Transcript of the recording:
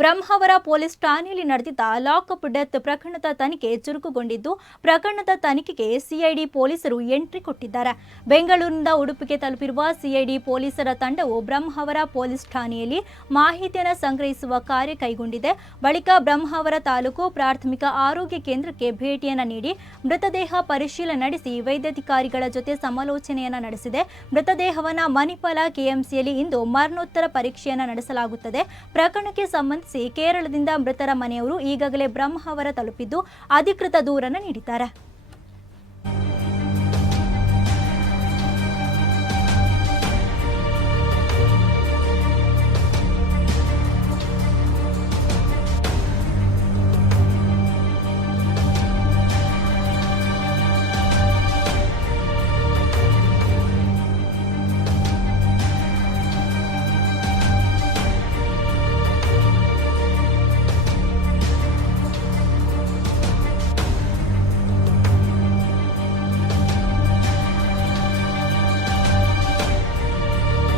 Brahmavar police ಠಾಣೆಯಲ್ಲಿ ನಡೆದಿದ್ದ lockup death ಪ್ರಕರಣದ ತನಿಖೆ ಚುರುಕುಗೊಂಡಿದ್ದು, ಪ್ರಕರಣದ ತನಿಖೆಗೆ ಸಿಐಡಿ ಪೊಲೀಸರು ಎಂಟ್ರಿ ಕೊಟ್ಟಿದ್ದಾರೆ. ಬೆಂಗಳೂರಿನಿಂದ ಉಡುಪಿಗೆ ತಲುಪಿರುವ ಸಿಐಡಿ ಪೊಲೀಸರ ತಂಡವು ಬ್ರಹ್ಮಾವರ ಪೊಲೀಸ್ ಠಾಣೆಯಲ್ಲಿ ಮಾಹಿತಿಯನ್ನು ಸಂಗ್ರಹಿಸುವ ಕಾರ್ಯ ಕೈಗೊಂಡಿದೆ. ಬಳಿಕ ಬ್ರಹ್ಮಾವರ ತಾಲೂಕು ಪ್ರಾಥಮಿಕ ಆರೋಗ್ಯ ಕೇಂದ್ರಕ್ಕೆ ಭೇಟಿಯನ್ನು ನೀಡಿ ಮೃತದೇಹ ಪರಿಶೀಲನೆ ನಡೆಸಿ ವೈದ್ಯಾಧಿಕಾರಿಗಳ ಜೊತೆ ಸಮಾಲೋಚನೆಯನ್ನು ನಡೆಸಿದೆ. ಮೃತದೇಹವನ್ನು ಮಣಿಪಾಲ ಕೆಎಂಸಿಯಲ್ಲಿ ಇಂದು ಮರಣೋತ್ತರ ಪರೀಕ್ಷೆಯನ್ನು ನಡೆಸಲಾಗುತ್ತದೆ. ಪ್ರಕರಣಕ್ಕೆ ಸಂಬಂಧಿಸಿ ಕೇರಳದಿಂದ ಮೃತರ ಮನೆಯವರು ಈಗಾಗಲೇ ಬ್ರಹ್ಮಾವರ ತಲುಪಿದ್ದು ಅಧಿಕೃತ ದೂರನ್ನು ನೀಡಿದ್ದಾರೆ.